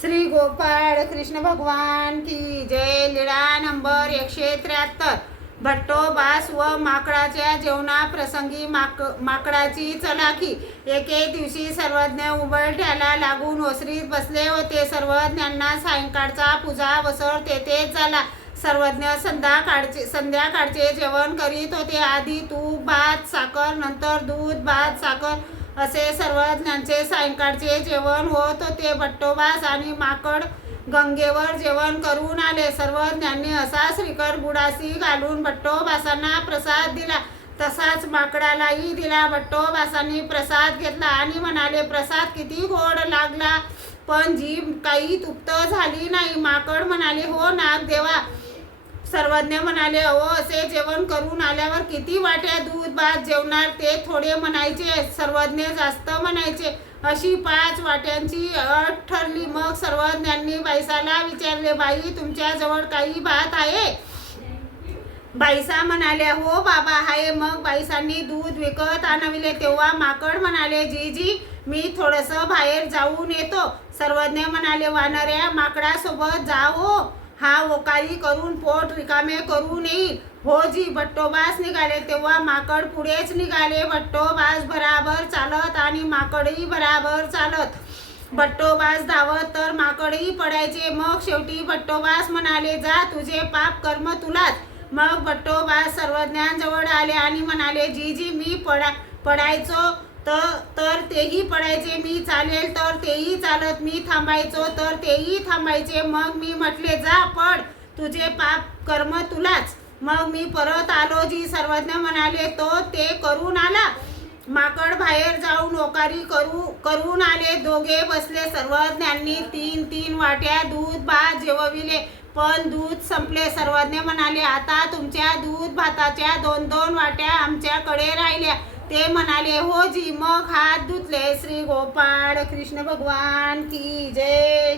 श्री गोपाळ कृष्ण भगवान की जय. लीळा नंबर 173. भट्टोबास व माकडाच्या जेवणाप्रसंगी माकडाची चलाखी. एके दिवशी सर्वज्ञ उंबरठ्याला लागून ओसरीत बसले होते. सर्वज्ञांना सायंकाळचा पूजा वसळ तेथेच झाला. सर्वज्ञ संध्याकाळचे जेवण करीत होते. आधी तूप भात साखर, नंतर दूध भात साखर असे सर्वज्ञांचे सायंकाळचे जेवण होत होते. भट्टोबास आणि माकड गंगेवर जेवण करून आले. सर्वज्ञांनी असा श्रीखंड बुडासी घालून भट्टोबासांना प्रसाद दिला, तसाच माकडालाही दिला. भट्टोबासांनी प्रसाद घेतला आणि म्हणाले, प्रसाद किती गोड लागला, पण जीभ काही तृप्त झाली नाही. माकड म्हणाले, हो नागदेवा. सर्वज्ञ म्हणाले, अहो, असे जेवण करून आल्यावर किती वाट्या दूध भात जेवणार? ते थोडे म्हणायचे, सर्वज्ञ जास्त म्हणायचे. अशी 5 वाट्यांची अट ठरली. मग सर्वज्ञांनी बाईसाला विचारले, बाई, तुमच्याजवळ काही भात आहे? बाईसा म्हणाल्या, हो बाबा आहे. मग बाईसांनी दूध विकत आणविले. तेव्हा माकड म्हणाले, जी मी थोडंसं बाहेर जाऊन येतो. सर्वज्ञ म्हणाले, वानऱ्या माकडासोबत जाओ, हा ओकारी करून पोट रिकामे करून येईल. हो जी. भट्टोबास निघाले. तेव्हा माकड पुढेच निघाले. भट्टोबास बराबर चालत आणि माकडही बराबर चालत. भट्टोबास धावत तर माकडही पडायचे. मग शेवटी भट्टोबास म्हणाले, जा, तुझे पाप कर्म तुलाच. मग भट्टोबास सर्वज्ञांजवळ आले आणि म्हणाले, जी मी पडायचो तर तेही पडायचे, मी चालेल तर तेही चालत, मी थांबायचो तर तेही थांबायचे. मग मी म्हटले, जा, पड, तुझे पाप कर्म तुलाच. मग मी परत आलो जी. सर्वज्ञ म्हणाले, तो ते करून आला. माकड बाहेर जाऊन ओकारी करून आले. दोघे बसले. सर्वज्ञांनी 3 वाट्या दूध भात जेवविले, पण दूध संपले. सर्वज्ञ म्हणाले, आता तुमच्या दूध भाताच्या 2 वाट्या आमच्याकडे राहिल्या. ते म्हणाले, हो जी. मग हात धुतले. श्री गोपाळ कृष्ण भगवान की जय.